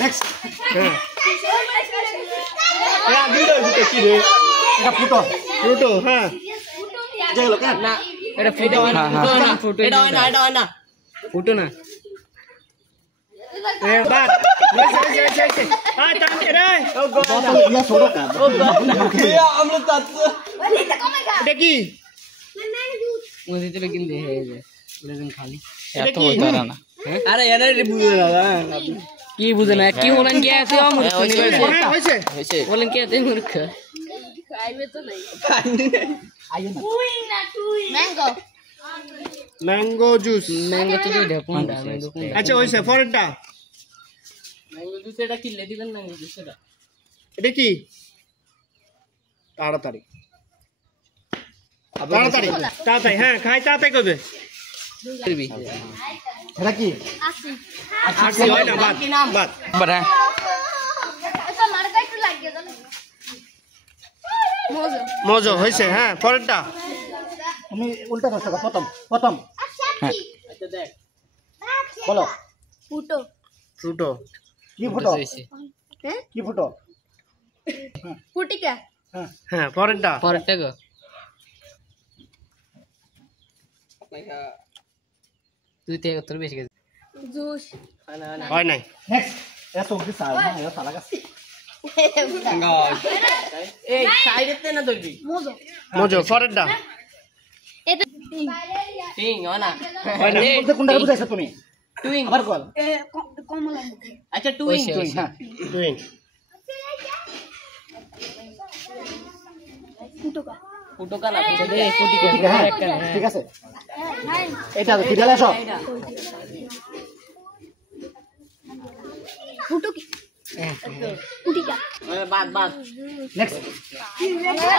next হ্যাঁ এটা দুটো কি রে এটা ফুটো হ্যাঁ দেখলো কেন না এটা ফুটো না এটা না ফুটো না এ বাদ আয় টানতে রে ও বোতল দিয়া ছোড়ো কা আমরা তাত এটা কি মসজিদে বেকিন দে হে যে ওরকম খালি এত হইতারা না আরে এরা বুঝে না কি বুঝে না কি বলেন কি আছে মূর্খ হইছে বলেন কি আছে মূর্খ খাইবে তো নাই আইও না ম্যাঙ্গো জুস ম্যাঙ্গো তো দে কোনটা আচ্ছা হইছে পরেরটা ম্যাঙ্গো জুস এটা কি লে দিবেন ম্যাঙ্গো জুস এটা কি তাড়াতাড়ি হ্যাঁ খাই তাড়াতাড়ি করবে এটা কি আসি হয় না বাদ বড় এটা মার্কা একটু লাগিয়ে দাও মজো হইছে হ্যাঁ পরেরটা তুমি উল্টা করছো প্রথম আচ্ছা দেখ বলো ফুটো কি ফুটো কি ফুটো ফুটিকা হ্যাঁ পরেরটা গো তুই তে তোর বেশি গেছে জুস হয় নাই নেক্সট এটা সবজি সাল না এটা সালা গাছ এই সাইডেতে না ধরবি মজো পরেরটা এটা টিং না হয় না বলতে কোনটা বুঝাইছো তুমি টুইং আবার কল কমলা আচ্ছা টুইং হ্যাঁ টুইং ফুটুকা ফুটোকা না ফুটো দে ফুটিকা হ্যাঁ একটা ঠিক আছে নাই এটা তো ফিরে আসো ফুটুকি ফুটিকা বাদ নেক্সট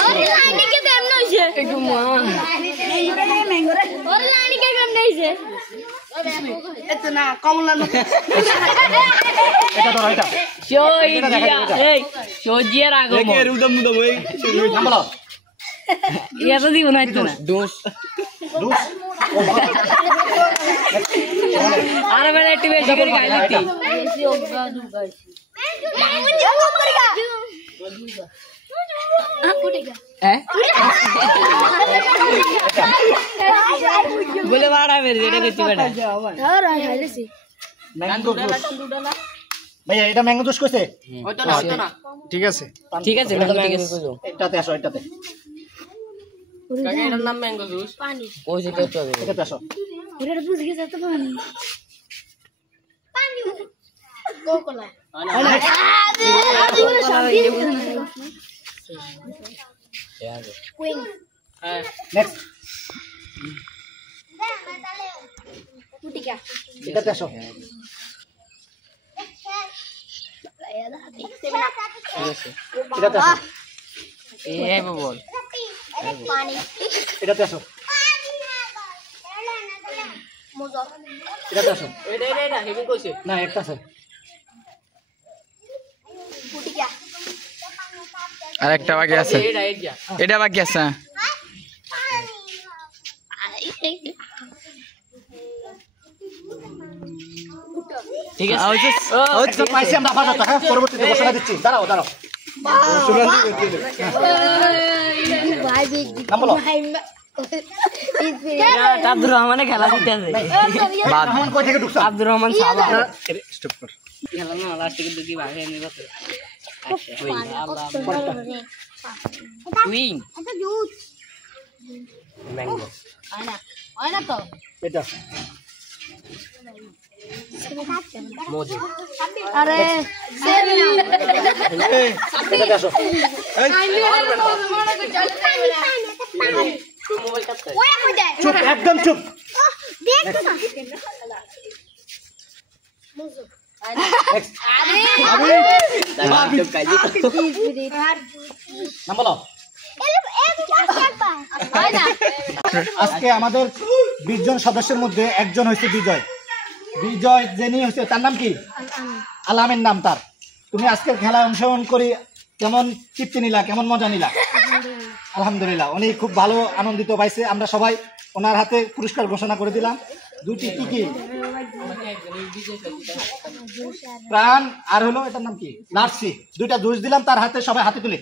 ওরে লাইনে কে কেমন হইছে একটু মা ওরে লাইনে কে কেমন হইছে এত না কমলা না এটা ধরো এটা শোইজিয়া এই শোইজিয়া রাগো মো উদম ওই নাম বলো ইয়া তো দিব না না দোষ আরে বেটা একটু বেশি করে গাইলিতি বেশি ওগা দুগাই ফুটিকা হ্যাঁ বলে বাড়া মেরে এটা কিছু বেটা ধর খাইলেছি ম্যাঙ্গো জুস ভাইয়া এটা ম্যাঙ্গো জুস কইছে হয়তো না ঠিক আছে ঠিক আছে ম্যাঙ্গো ঠিক আছে এটাতে আসো এটাতে কাকা এর নাম ম্যাঙ্গো জুস পানি ওই যে তো চলে এটাতে আসো ওরে বুঝে গেছে তো পানি পানি কোকোলা কুইং নেক্সট ফুটিকা এটাতে আসো এটাতে আসো এই বল পানি এটাতে আসো মজা এটাতে আসো এটা হেভি কইছে না একটা আছে ফুটিকা আরেকটা বাকি আছে এটা এটা বাকি আছে ঠিক আছে তো পাইছি আমরা আপাতত হ্যাঁ পরবর্তীতে ঘোষণা দিচ্ছি দাঁড়াও ভাই বেগ নাম বলো আব্দুর রহমানে খেলা দিতে আছে বাদ রহমান কই থেকে ঢুকছো আব্দুর রহমান সাবা স্টপ কর খেলা না লাস্টে দুকি ভাগে নিব তো উইং এটা জুস ম্যাঙ্গো হয় না তো এটা মজু আরে সেভি এটাতে আসো মোবাইল কাটতে চুপ একদম চুপ দেখ না নেক্সট নাম বলো আজকে আমাদের 20 জন সদস্যের মধ্যে একজন হয়েছে বিজয় যিনি হয়েছে তার নাম কি আলামের নাম তার তুমি আজকের খেলা অংশগ্রহণ করে কেমন তৃপ্তি নিলা কেমন মজা নিলা আলহামদুলিল্লাহ উনি খুব ভালো আনন্দিত পাইছে আমরা সবাই ওনার হাতে পুরস্কার ঘোষণা করে দিলাম দুটি কি কি প্রাণ আর হলো এটার নাম কি নার্সি দুইটা জুস দিলাম তার হাতে সবাই হাতে তুলে